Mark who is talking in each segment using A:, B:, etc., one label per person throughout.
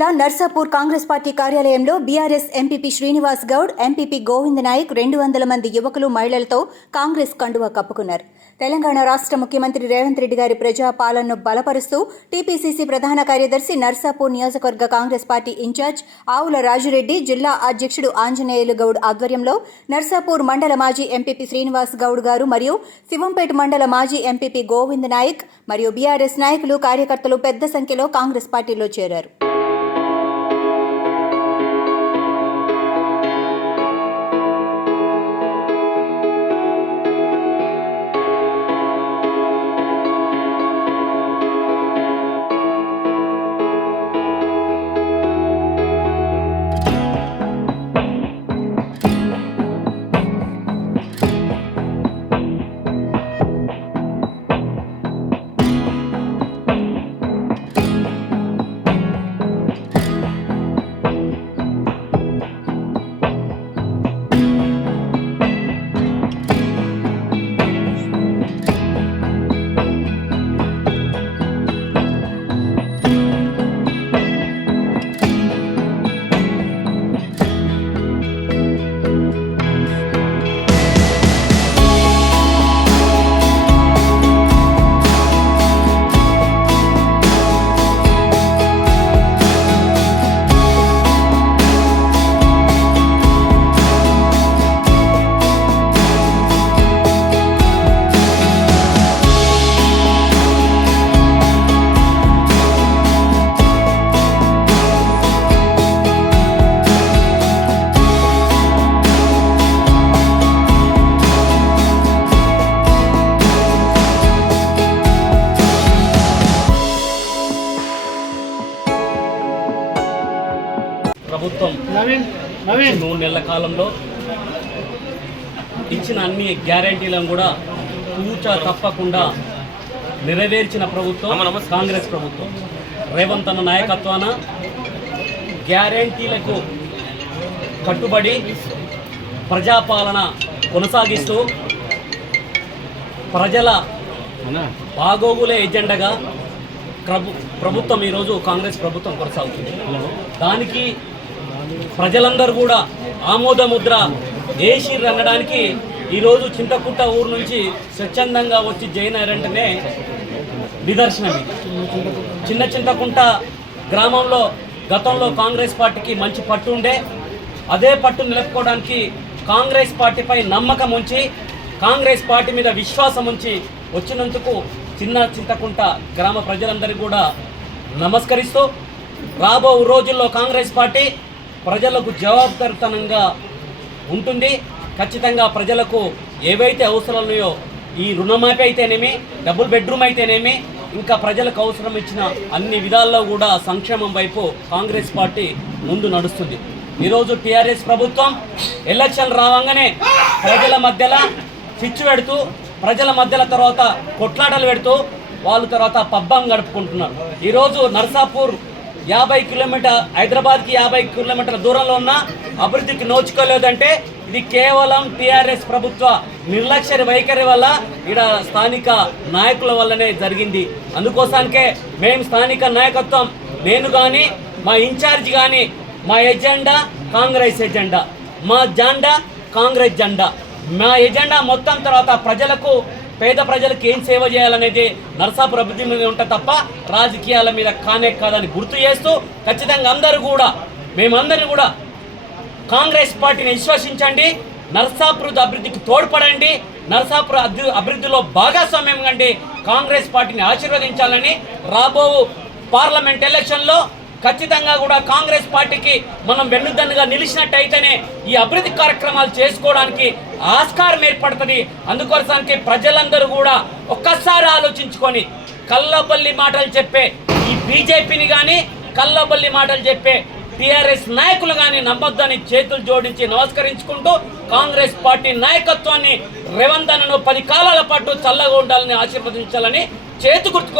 A: జిల్లా నర్సాపూర్ కాంగ్రెస్ పార్టీ కార్యాలయంలో BRS MPP Srinivas Goud MPP Govind Naik రెండు వందల మంది యువకులు మహిళలతో కాంగ్రెస్ కండువా కప్పుకున్నారు. తెలంగాణ రాష్ట్ర ముఖ్యమంత్రి రేవంత్ రెడ్డి గారి ప్రజా పాలనను బలపరుస్తూ టీపీసీసీ ప్రధాన కార్యదర్శి నర్సాపూర్ నియోజకవర్గ కాంగ్రెస్ పార్టీ ఇన్ఛార్జ్ ఆవుల రాజురెడ్డి జిల్లా అధ్యక్షుడు ఆంజనేయులు గౌడ్ ఆధ్వర్యంలో నర్సాపూర్ మండల మాజీ ఎంపీపీ శ్రీనివాస్ గౌడ్ గారు మరియు శివంపేట మండల మాజీ ఎంపీపీ గోవింద్ నాయక్ మరియు బీఆర్ఎస్ నాయకులు కార్యకర్తలు పెద్ద సంఖ్యలో కాంగ్రెస్ పార్టీలో చేరారు.
B: మూడు నెలల కాలంలో ఇచ్చిన అన్ని గ్యారంటీలను కూడా తూచా తప్పకుండా నెరవేర్చిన ప్రభుత్వం కాంగ్రెస్ ప్రభుత్వం. రేవంత్ అన్న నాయకత్వాన గ్యారంటీలకు కట్టుబడి ప్రజాపాలన కొనసాగిస్తూ ప్రజల బాగోగులే ఎజెండాగా ప్రభు ప్రభుత్వం ఈరోజు కాంగ్రెస్ ప్రభుత్వం కొనసాగుతుంది. దానికి ప్రజలందరూ కూడా ఆమోదముద్ర ముద్ర రంగడానికి ఈరోజు చింతకుట్ట ఊరు నుంచి స్వచ్ఛందంగా వచ్చి జైన్ అయ్యారంటేనే నిదర్శనం చిన్న చింతకుంట గ్రామంలో గతంలో కాంగ్రెస్ పార్టీకి మంచి పట్టు ఉండే అదే పట్టు నిలుపుకోవడానికి కాంగ్రెస్ పార్టీపై నమ్మకం ఉంచి కాంగ్రెస్ పార్టీ మీద విశ్వాసం ఉంచి వచ్చినందుకు చిన్న చింతకుంట గ్రామ ప్రజలందరికీ కూడా నమస్కరిస్తూ రాబో రోజుల్లో కాంగ్రెస్ పార్టీ ప్రజలకు జవాబుదారితనంగా ఉంటుంది. ఖచ్చితంగా ప్రజలకు ఏవైతే అవసరాలు ఉన్నాయో ఈ రుణమాఫీ అయితేనేమి డబుల్ బెడ్రూమ్ అయితేనేమి ఇంకా ప్రజలకు అవసరం ఇచ్చిన అన్ని విధాల్లో కూడా సంక్షేమం వైపు కాంగ్రెస్ పార్టీ ముందు నడుస్తుంది. ఈరోజు టీఆర్ఎస్ ప్రభుత్వం ఎలక్షన్ రావంగానే ప్రజల మధ్యలో చిచ్చు పెడుతూ ప్రజల మధ్యల తర్వాత కొట్లాటలు పెడుతూ వాళ్ళు తర్వాత పబ్బం గడుపుకుంటున్నారు. ఈరోజు నర్సాపూర్ యాభై కిలోమీటర్ హైదరాబాద్కి యాభై కిలోమీటర్ల దూరంలో ఉన్న అభివృద్ధికి నోచుకోలేదంటే ఇది కేవలం టీఆర్ఎస్ ప్రభుత్వ నిర్లక్ష్య వైఖరి వల్ల ఇక్కడ స్థానిక నాయకుల వల్లనే జరిగింది. అందుకోసానికే మేము స్థానిక నాయకత్వం నేను కానీ మా ఇన్ఛార్జ్ కానీ మా ఎజెండా కాంగ్రెస్ ఎజెండా మా జెండా కాంగ్రెస్ జెండా. మా ఎజెండా మొత్తం తర్వాత ప్రజలకు పేద ప్రజలకు ఏం సేవ చేయాలనేది నరసాపుర అభివృద్ధి మీద ఉంటే తప్ప రాజకీయాల మీద కానే కాదని గుర్తు చేస్తూ ఖచ్చితంగా అందరూ కూడా మేమందరం కూడా కాంగ్రెస్ పార్టీని విశ్వసించండి నర్సాపుర అభివృద్ధికి తోడ్పడండి నర్సాపుర అభి- అభివృద్ధిలో భాగస్వామ్యం కండి కాంగ్రెస్ పార్టీని ఆశీర్వదించాలని రాబో పార్లమెంట్ ఎలక్షన్లో ఖచ్చితంగా కూడా కాంగ్రెస్ పార్టీకి మనం వెన్నుదన్నుగా నిలిచినట్టయితేనే ఈ అభివృద్ధి కార్యక్రమాలు చేసుకోవడానికి ఆస్కారం ఏర్పడుతుంది. అందుకోసానికి ప్రజలందరూ కూడా ఒక్కసారి ఆలోచించుకొని కల్లబల్లి మాటలు చెప్పే ఈ బీజేపీని కానీ కల్లబల్లి మాటలు చెప్పే టీఆర్ఎస్ నాయకులు కానీ నమ్మొద్దని చేతులు జోడించి నమస్కరించుకుంటూ కాంగ్రెస్ పార్టీ నాయకత్వాన్ని రేవంత్ అన్నను పది కాలాల పాటు చల్లగా ఉండాలని ఆశీర్వదించాలని చేతి గుర్తు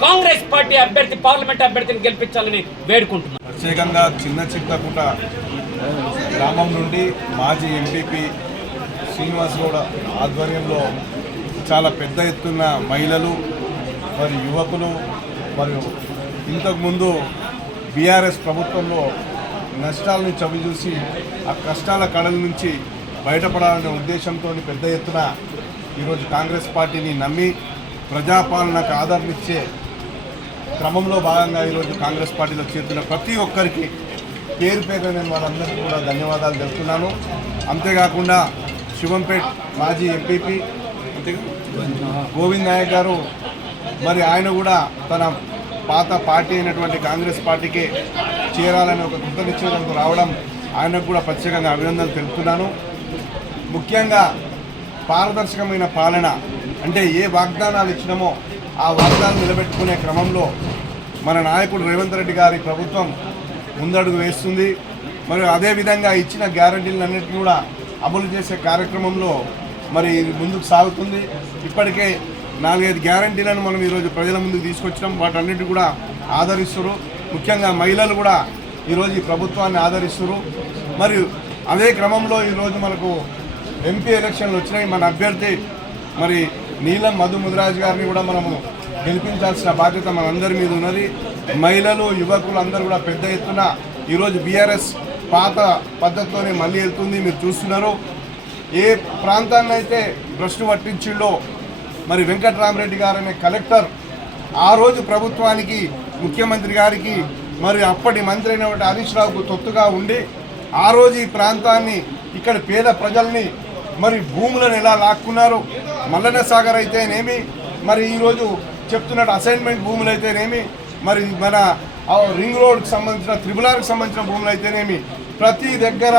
B: కాంగ్రెస్ పార్టీ అభ్యర్థి పార్లమెంట్ అభ్యర్థిని గెలిపించాలని వేడుకుంటున్నాను
C: ప్రత్యేకంగా చిన్న చింతకుంట గ్రామం నుండి మాజీ ఎంపీపీ శ్రీనివాస్ గౌడ ఆధ్వర్యంలో చాలా పెద్ద ఎత్తున మహిళలు మరియు యువకులు మరియు ఇంతకుముందు బీఆర్ఎస్ ప్రభుత్వంలో నష్టాలను చవిచూసి ఆ కష్టాల కడల నుంచి బయటపడాలనే ఉద్దేశంతో పెద్ద ఎత్తున ఈరోజు కాంగ్రెస్ పార్టీని నమ్మి ప్రజాపాలనకు ఆదరణిచ్చే క్రమంలో భాగంగా ఈరోజు కాంగ్రెస్ పార్టీలో చేరుతున్న ప్రతి ఒక్కరికి పేరు పేరు నేను వారందరికీ కూడా ధన్యవాదాలు తెలుపుతున్నాను. అంతేకాకుండా శివంపేట్ మాజీ ఎంపీపీ గోవింద్ నాయక్ గారు మరి ఆయన కూడా తన పాత పార్టీ అయినటువంటి కాంగ్రెస్ పార్టీకి చేరాలని ఒక కృత నిశ్చయంతో రావడం ఆయనకు కూడా ప్రత్యేకంగా అభినందనలు తెలుపుతున్నాను. ముఖ్యంగా పారదర్శకమైన పాలన అంటే ఏ వాగ్దానాలు ఇచ్చినామో ఆ వాగ్దానం నిలబెట్టుకునే క్రమంలో మన నాయకుడు రేవంత్ రెడ్డి గారి ప్రభుత్వం ముందడుగు వేస్తుంది. మరి అదేవిధంగా ఇచ్చిన గ్యారంటీలన్నింటినీ కూడా అమలు చేసే కార్యక్రమంలో మరి ఇది ముందుకు సాగుతుంది. ఇప్పటికే నాలుగైదు గ్యారంటీలను మనం ఈరోజు ప్రజల ముందుకు తీసుకొచ్చినాం. వాటన్నిటి కూడా ఆదరిస్తారు. ముఖ్యంగా మహిళలు కూడా ఈరోజు ఈ ప్రభుత్వాన్ని ఆదరిస్తారు. మరియు అదే క్రమంలో ఈరోజు మనకు ఎంపీ ఎలక్షన్లు వచ్చినాయి. మన అభ్యర్థి మరి నీలం మధు ముదిరాజ్ గారిని కూడా మనము గెలిపించాల్సిన బాధ్యత మనందరి మీద ఉన్నది. మహిళలు యువకులు అందరూ కూడా పెద్ద ఎత్తున ఈరోజు బీఆర్ఎస్ పాత పద్ధతిలోనే మళ్ళీ వెళ్తుంది. మీరు చూస్తున్నారు. ఏ ప్రాంతాన్ని అయితే భ్రష్టు పట్టించిండో మరి వెంకట్రామరెడ్డి గారు అనే కలెక్టర్ ఆ రోజు ప్రభుత్వానికి ముఖ్యమంత్రి గారికి మరి అప్పటి మంత్రి అయినటువంటి హరీష్ రావుకు తొత్తుగా ఉండి ఆ రోజు ఈ ప్రాంతాన్ని ఇక్కడ పేద ప్రజల్ని మరి భూములను ఎలా లాక్కున్నారు? మల్లన్న సాగర్ అయితేనేమి? మరి ఈరోజు చెప్తున్నట్టు అసైన్మెంట్ భూములు అయితేనేమి? మరి మన రింగ్ రోడ్కి సంబంధించిన త్రిబులార్కి సంబంధించిన భూములు అయితేనేమి? ప్రతి దగ్గర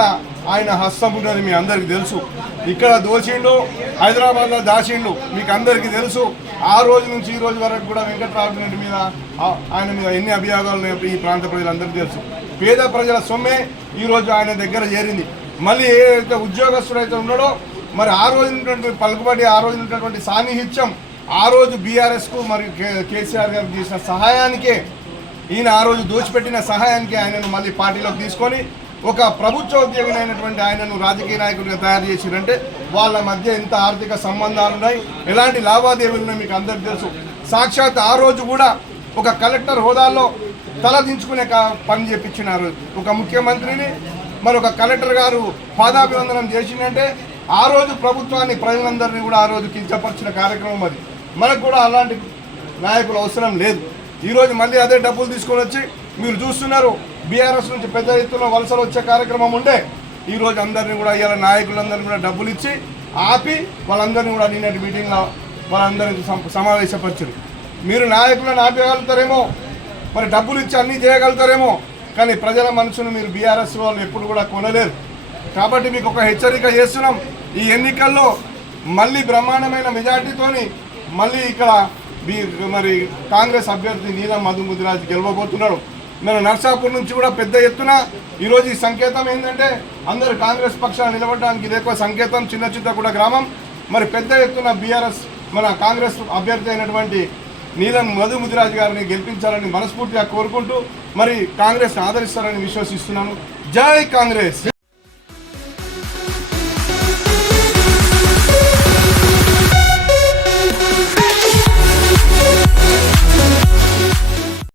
C: ఆయన హస్తం ఉన్నది మీ అందరికీ తెలుసు. ఇక్కడ దోచిండు హైదరాబాద్లో దాచిండు మీకు అందరికీ తెలుసు. ఆ రోజు నుంచి ఈ రోజు వరకు కూడా వెంకట్రావు రెడ్డి మీద ఆయన మీద ఎన్ని అభియోగాలు ఈ ప్రాంత ప్రజలందరికీ తెలుసు. పేద ప్రజల సొమ్మే ఈ రోజు ఆయన దగ్గర చేరింది. మళ్ళీ ఏదైతే ఉద్యోగస్తుడు అయితే ఉన్నాడో మరి ఆ రోజు ఉన్నటువంటి పలుకుబడి ఆ రోజు ఉన్నటువంటి సాన్నిహిత్యం ఆ రోజు బీఆర్ఎస్కు మరియు కే- కేసీఆర్ గారికి చేసిన సహాయానికే ఈయన ఆ రోజు దోచిపెట్టిన సహాయానికి ఆయనను మళ్ళీ పార్టీలోకి తీసుకొని ఒక ప్రభుత్వ ఉద్యోగినైనటువంటి ఆయనను రాజకీయ నాయకుడిగా తయారు చేసిరంటే వాళ్ళ మధ్య ఎంత ఆర్థిక సంబంధాలు ఉన్నాయి ఎలాంటి లావాదేవీలు ఉన్నాయి మీకు అందరికీ తెలుసు. సాక్షాత్ ఆ రోజు కూడా ఒక కలెక్టర్ హోదాలో తల దించుకునే కా- పని రోజు ఒక ముఖ్యమంత్రిని మరి ఒక కలెక్టర్ గారు పాదాభివందనం చేసిందంటే ఆ రోజు ప్రభుత్వాన్ని ప్రజలందరినీ కూడా ఆ రోజు కించపరిచిన కార్యక్రమం అది. మనకు కూడా అలాంటి నాయకులు అవసరం లేదు. ఈరోజు మళ్ళీ అదే డబ్బులు తీసుకొని వచ్చి మీరు చూస్తున్నారు బీఆర్ఎస్ నుంచి పెద్ద ఎత్తున వలసలు వచ్చే కార్యక్రమం ఉండే. ఈరోజు అందరినీ కూడా ఇవాళ నాయకులందరినీ కూడా డబ్బులు ఇచ్చి ఆపి వాళ్ళందరినీ కూడా నిన్నటి మీటింగ్లో వాళ్ళందరినీ సమావేశపరిచారు మీరు నాయకులను ఆపేయగలుగుతారేమో మరి డబ్బులు ఇచ్చి అన్నీ చేయగలుగుతారేమో కానీ ప్రజల మనసును మీరు బీఆర్ఎస్ వాళ్ళు ఎప్పుడు కూడా కొనలేరు. కాబట్టి మీకు ఒక హెచ్చరిక చేస్తున్నాం. ఈ ఎన్నికల్లో మళ్ళీ బ్రహ్మాండమైన మెజార్టీతోని మళ్ళీ ఇక్కడ బీ మరి కాంగ్రెస్ అభ్యర్థి నీలం మధు ముదిరాజ్ గెలవబోతున్నాడు. మరి నర్సాపూర్ నుంచి కూడా పెద్ద ఎత్తున ఈరోజు ఈ సంకేతం ఏంటంటే అందరు కాంగ్రెస్ పక్షాన్ని నిలబడడానికి ఇది ఎక్కువ సంకేతం చిన్న చిత్తగూడ గ్రామం. మరి పెద్ద ఎత్తున బీఆర్ఎస్ మన కాంగ్రెస్ అభ్యర్థి అయినటువంటి నీలం మధు ముదిరాజ్ గారిని గెలిపించాలని మనస్ఫూర్తిగా కోరుకుంటూ మరి కాంగ్రెస్ ఆదరిస్తారని విశ్వసిస్తున్నాను. జై కాంగ్రెస్!